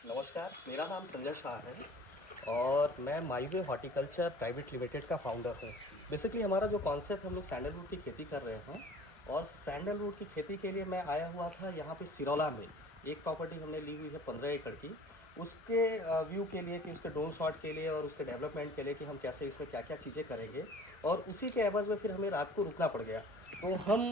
नमस्कार, मेरा नाम संजय शाह है और मैं माईवे हॉर्टिकल्चर प्राइवेट लिमिटेड का फाउंडर हूँ। बेसिकली हमारा जो कॉन्सेप्ट हम लोग सैंडलवुड की खेती कर रहे हैं और सैंडलवुड की खेती के लिए मैं आया हुआ था यहाँ पे सिरौला में। एक प्रॉपर्टी हमने ली हुई है 15 एकड़ की। उसके व्यू के लिए कि उसके ड्रोन शॉट के लिए और उसके डेवलपमेंट के लिए कि हम कैसे इसमें क्या-क्या चीज़ें करेंगे और उसी के एवज़ में फिर हमें रात को रुकना पड़ गया। तो हम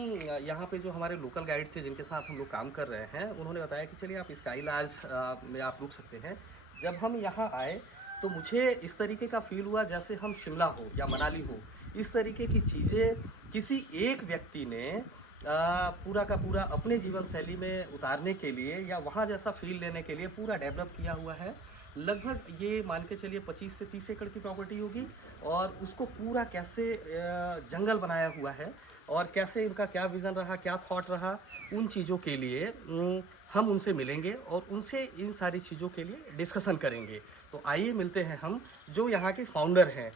यहाँ पे जो हमारे लोकल गाइड थे जिनके साथ हम लोग काम कर रहे हैं, उन्होंने बताया कि चलिए आप स्काई लॉज में आप रुक सकते हैं। जब हम यहाँ आए तो मुझे इस तरीके का फ़ील हुआ जैसे हम शिमला हो या मनाली हो। इस तरीके की चीज़ें किसी एक व्यक्ति ने पूरा का पूरा अपने जीवन शैली में उतारने के लिए या वहाँ जैसा फ़ील लेने के लिए पूरा डेवलप किया हुआ है। लगभग ये मान के चलिए 25 से 30 एकड़ की प्रॉपर्टी होगी और उसको पूरा कैसे जंगल बनाया हुआ है और कैसे इनका क्या विज़न रहा, क्या थॉट रहा, उन चीज़ों के लिए हम उनसे मिलेंगे और उनसे इन सारी चीज़ों के लिए डिस्कशन करेंगे। तो आइए मिलते हैं हम जो यहाँ के फाउंडर हैं।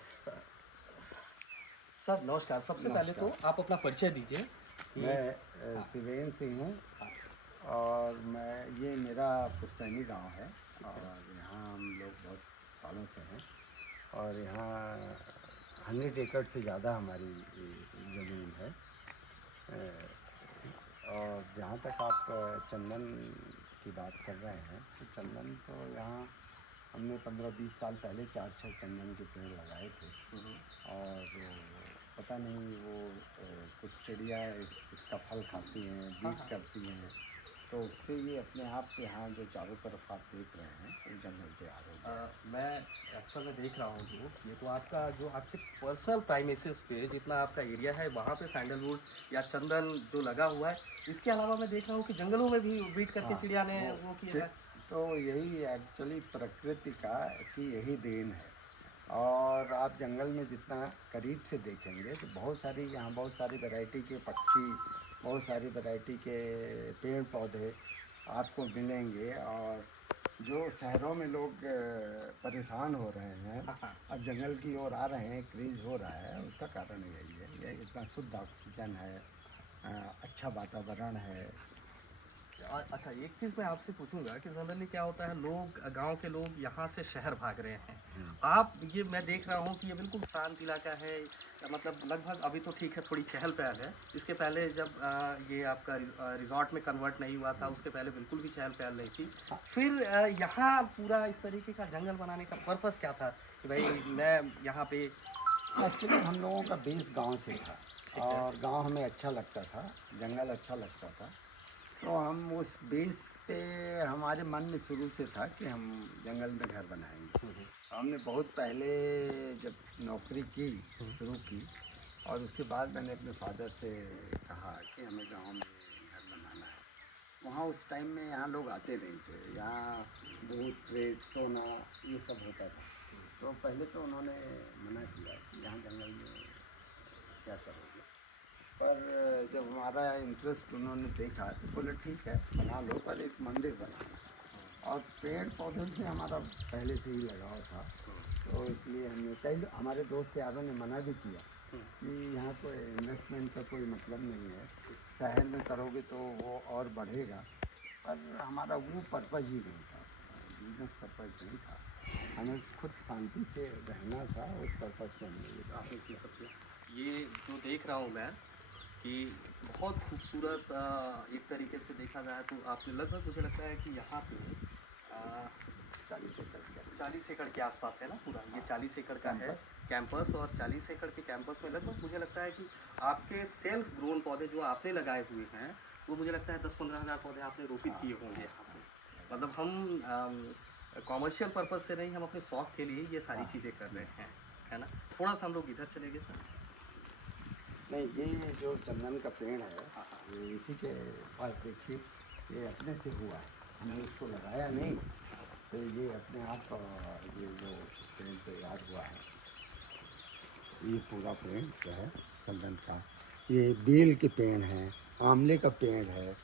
सर नमस्कार, सबसे पहले तो नमस्कार। आप अपना परिचय दीजिए कि मैं हाँ, शिवेन सिंह हूँ हाँ, और ये मेरा पुश्तैनी गांव है ठीक है। और यहाँ हम लोग बहुत सालों से हैं और यहाँ 100 एकड़ से ज़्यादा हमारी ज़मीन है। और जहाँ तक आप चंदन की बात कर रहे हैं तो चंदन तो यहाँ हमने 15-20 साल पहले 4-6 चंदन के पेड़ लगाए थे और पता नहीं वो कुछ चिड़िया इसका फल खाती हैं, हाँ, बीट हाँ। करती हैं, तो उससे ये अपने आप से यहाँ जो चारों तरफ आप देख रहे हैं वो जंगल तैयार हो गया। मैं एक्चुअल में देख रहा हूँ जो ये तो आपका जो आपके पर्सनल प्राइमेसेस पे जितना आपका एरिया है वहाँ पे सैंडलवुड या चंदन जो लगा हुआ है। इसके अलावा मैं देख रहा हूँ कि जंगलों में भी ब्रीड करके हाँ, चिड़िया ने वो वो किया है। तो यही एक्चुअली प्रकृति का की यही देन है। और आप जंगल में जितना करीब से देखेंगे तो बहुत सारी वैरायटी के पक्षी, बहुत सारी वैरायटी के पेड़ पौधे आपको मिलेंगे। और जो शहरों में लोग परेशान हो रहे हैं, हाँ, हाँ। अब जंगल की ओर आ रहे हैं, क्रेज़ हो रहा है, उसका कारण यही है। ये इतना शुद्ध ऑक्सीजन है, अच्छा वातावरण है। अच्छा एक चीज़ मैं आपसे पूछूंगा कि जनरली क्या होता है लोग गांव के लोग यहाँ से शहर भाग रहे हैं। आप ये मैं देख रहा हूँ कि ये बिल्कुल शांत इलाका है। मतलब लगभग अभी तो ठीक है थोड़ी चहल पहल है। इसके पहले जब ये आपका रिजॉर्ट में कन्वर्ट नहीं हुआ था उसके पहले बिल्कुल भी चहल पहल नहीं थी। फिर यहाँ पूरा इस तरीके का जंगल बनाने का पर्पस क्या था कि भाई मैं यहाँ पे। एक्चुअली हम लोगों का बेस गांव से था ठीक है। और गांव हमें अच्छा लगता था, जंगल अच्छा लगता था। तो हम उस बेस पे हमारे मन में शुरू से था कि हम जंगल में घर बनाएंगे। हमने बहुत पहले जब नौकरी की शुरू की और उसके बाद मैंने अपने फादर से कहा कि हमें गांव में घर बनाना है। वहाँ उस टाइम में यहाँ लोग आते नहीं थे, यहाँ भूत प्रेत टोना ये सब होता था। तो पहले तो उन्होंने मना किया कि यहाँ जंगल में क्या करोगे। पर जब हमारा इंटरेस्ट उन्होंने देखा तो बोले ठीक है बना लो, पर एक मंदिर बनाना। और पेड़ पौधों से हमारा पहले से ही लगाव था, तो इसलिए हमने कई हमारे दोस्त यारों ने मना भी किया कि यहाँ कोई इन्वेस्टमेंट का कोई मतलब नहीं है, शहर में करोगे तो वो और बढ़ेगा। पर हमारा वो पर्पज़ ही नहीं था, बिजनेस पर्पज़ नहीं था, हमें खुद शांति से रहना था। उस पर्पज़ से हमने ये आपने की सबसे ये जो देख रहा हूँ मैं कि बहुत खूबसूरत एक तरीके से देखा जाए तो आपने लगभग मुझे लगता है कि यहाँ पे 40 एकड़ का 40 एकड़ के आसपास है ना पूरा ये 40 एकड़ का है कैंपस और 40 एकड़ के कैंपस में लगभग मुझे लगता है कि आपके सेल्फ ग्रोन पौधे जो आपने लगाए हुए हैं वो मुझे लगता है 10-15 हज़ार पौधे आपने रोपित किए होंगे यहाँ पे। मतलब हम कॉमर्शियल पर्पज़ से नहीं हम अपने शौक के लिए ये सारी चीज़ें कर रहे हैं, है ना। थोड़ा सा हम लोग इधर चले गए सर। नहीं, ये जो चंदन का पेड़ है हाँ, हाँ। ये इसी के पास देखिए, ये अपने से हुआ है, हमने इसको लगाया नहीं। तो ये अपने आप ये जो पेड़ तैयार हुआ है, ये पूरा पेड़ जो है चंदन का, ये बेल के पेड़ हैं, आंवले का पेड़ है।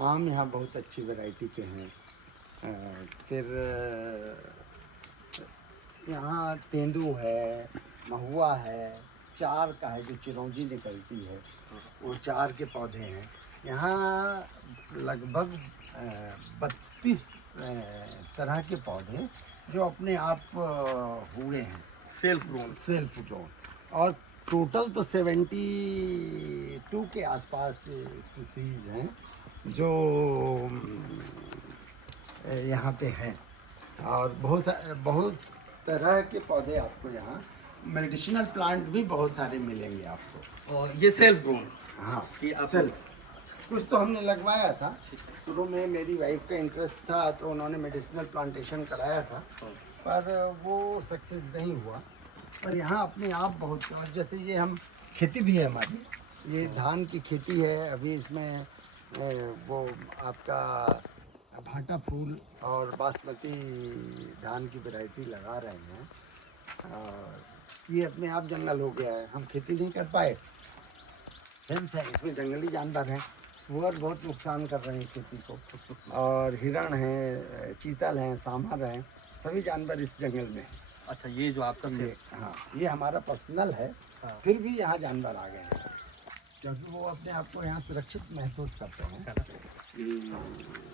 आम यहाँ बहुत अच्छी वैरायटी के हैं। फिर यहाँ तेंदू है, महुआ है, चार का है जो चिरौंजी निकलती है, वो चार के पौधे हैं। यहाँ लगभग 32 तरह के पौधे जो अपने आप हुए हैं, सेल्फ ग्रोन। Self grown. और टोटल तो 72 के आसपास स्पीसीज हैं जो यहाँ पे हैं। और बहुत तरह के पौधे आपको यहाँ, मेडिसिनल प्लांट भी बहुत सारे मिलेंगे आपको। और ये सेल्फ ग्रोन। हाँ, कि आप सेल्फ। कुछ तो हमने लगवाया था शुरू में, मेरी वाइफ का इंटरेस्ट था तो उन्होंने मेडिसिनल प्लांटेशन कराया था, पर वो सक्सेस नहीं हुआ। पर यहाँ अपने आप बहुत, और जैसे ये हम खेती भी है हमारी, ये धान की खेती है अभी, इसमें वो आपका भाटा फूल और बासमती धान की वैरायटी लगा रहे हैं। और ये अपने आप जंगल हो गया है, हम खेती नहीं कर पाए। फेंस है, इसमें जंगली जानवर हैं, सुअर बहुत नुकसान कर रहे हैं खेती को, और हिरण हैं, चीतल हैं, सांभर हैं, सभी जानवर इस जंगल में हैं। अच्छा, ये जो आपका ये, हाँ, ये हमारा पर्सनल है। हाँ। फिर भी यहाँ जानवर आ गए हैं क्योंकि वो अपने आप को यहाँ सुरक्षित महसूस करते हैं कि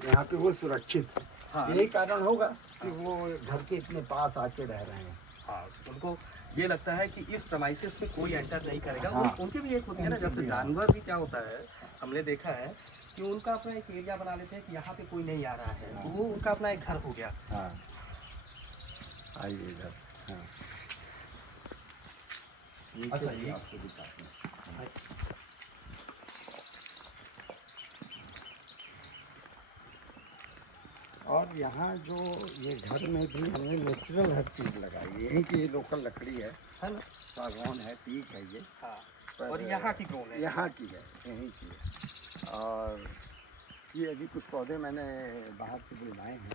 यहाँ पे वो सुरक्षित है। हाँ। यही कारण होगा कि वो घर के इतने पास आके रह रहे हैं। हाँ, उनको ये लगता है कि इस प्रेमाइसिस में कोई एंटर नहीं करेगा। हाँ। उनकी भी एक होती है ना, उनकी जैसे भी, हाँ। जानवर भी क्या होता है, हमने देखा है कि उनका अपना एक एरिया बना लेते हैं कि यहाँ पे कोई नहीं आ रहा है, तो वो उनका अपना एक घर हो गया। हाँ, आइए इधर। हाँ, अच्छा, ये आपको दिखाते हैं। और यहाँ जो ये घर में भी हमने नेचुरल हर चीज़ लगाई है। यहीं की ये लोकल लकड़ी है ना। सागौन है, टीक है ये। हाँ, पर और यहाँ की ग्रोन है। यहाँ की है, यहीं की है। और ये अभी कुछ पौधे मैंने बाहर से बुलवाए हैं।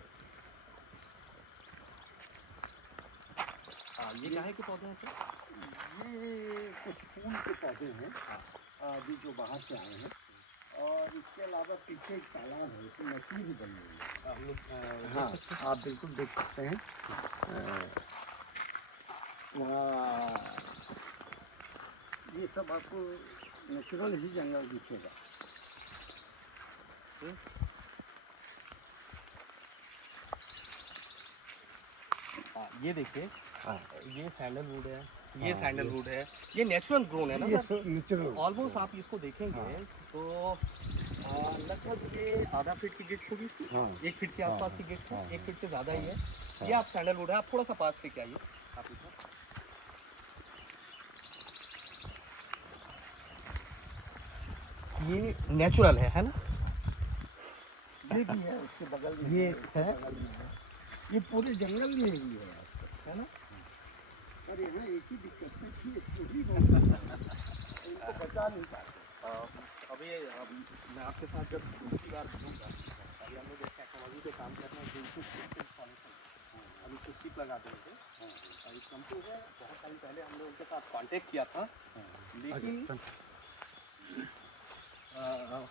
हाँ, ये काहे के पौधे हैं सर? ये कुछ फूल के पौधे हैं अभी जो बाहर से आए हैं। और इसके अलावा पीछे एक तालाब है, इसमें मछली भी बनी हुई है। हम लोग हाँ, आप बिल्कुल देख सकते हैं। वहाँ ये सब आपको नेचुरल ही जंगल दिखेगा। ये देखिए, हाँ, ये सैंडलवुड है, ये सैंडलवुड है, ये नेचुरल ग्रोन है ना ये सर? नेचुरल। ऑलमोस्ट आप इसको देखेंगे तो लगभग ये आधा फीट की गिट्ट होगी इसकी। हाँ। 1 फीट के आसपास की गिट्ट है, हाँ। 1 फीट से ज़्यादा ही है। ये आप सैंडलवुड है, आप थोड़ा सा पास लेके आइए आप इधर। ये नेचुरल है ना? ये भी है, उसके बगल में ये उसके है। बगल में है। ये पूरे जंगल में ही है ना? और यहाँ एक ही दिक्कत है कि ये चूही बहुत इनको बचा नहीं पाते। अभी मैं आपके साथ जब दूसरी बार मिलूँगा, अभी हम लोग एक टेक्नोलॉजी पे काम कर रहे हैं, जो अभी कुछ चिप लगा देंगे। एक कंपनी है, बहुत टाइम पहले हमने उनके साथ कांटेक्ट किया था, लेकिन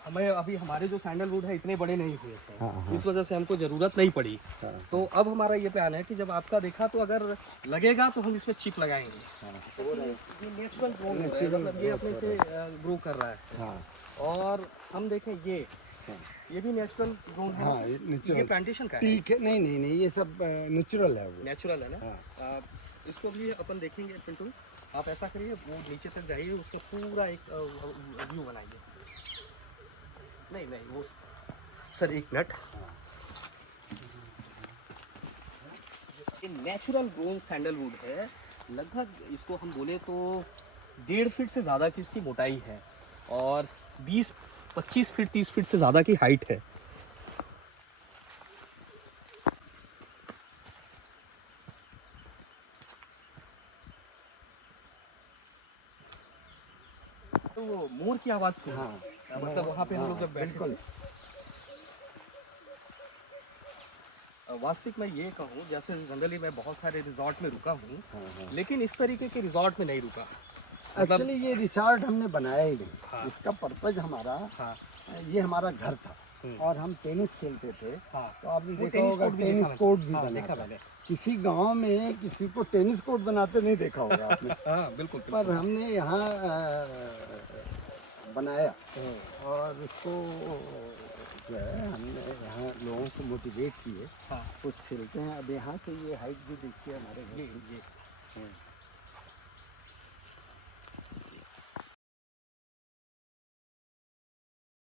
हमें अभी हमारे जो सैंडलवुड है इतने बड़े नहीं हुए थे। हाँ। इस वजह से हमको ज़रूरत नहीं पड़ी। हाँ। तो अब हमारा ये प्लान है कि जब आपका देखा तो अगर लगेगा तो हम इसमें चिप लगाएंगे। ये नेचुरल ग्रो है, मतलब ये अपने से ग्रो कर रहा है। हाँ। और हम देखें ये भी नेचुरल ग्रोन है। हाँ, ये प्लांटेशन का है। ठीक है, नहीं, ये सब नेचुरल है वो। नेचुरल है ना? हाँ। इसको भी अपन देखेंगे पिंटू। आप ऐसा करिए, वो नीचे तक जाइए, उसको पूरा एक व्यू बनाइए। नहीं वो सर, एक मिनट। ये नेचुरल ग्रोन सैंडलवुड है। लगभग इसको हम बोले तो 1.5 फीट से ज़्यादा की इसकी मोटाई है और 20-25 फीट 30 फीट से ज़्यादा की हाइट है। तो वो मोर की आवाज़ सुनी। हाँ। मतलब वहाँ पे हम लोग जब बैठे बिल्कुल। वास्तविक मैं ये कहूँ, जैसे जनरली मैं बहुत सारे रिजॉर्ट में रुका हूँ, हाँ। लेकिन इस तरीके के रिजॉर्ट में नहीं रुका। एक्चुअली ये रिसॉर्ट हमने बनाया ही नहीं। हाँ। इसका पर्पज हमारा, हाँ। ये हमारा घर था और हम टेनिस खेलते थे। हाँ। तो आपने वो देखा होगा टेनिस कोर्ट भी बना देखा था। मैंने। किसी गांव में किसी को टेनिस कोर्ट बनाते नहीं देखा होगा आपने। हाँ, बिल्कुल। पर हमने यहाँ बनाया और इसको जो है हमने यहाँ लोगों को मोटिवेट किए, हाँ कुछ खिलते हैं। अब यहाँ से ये हाइट भी देखिए हमारे घर ये की। ये हाँ।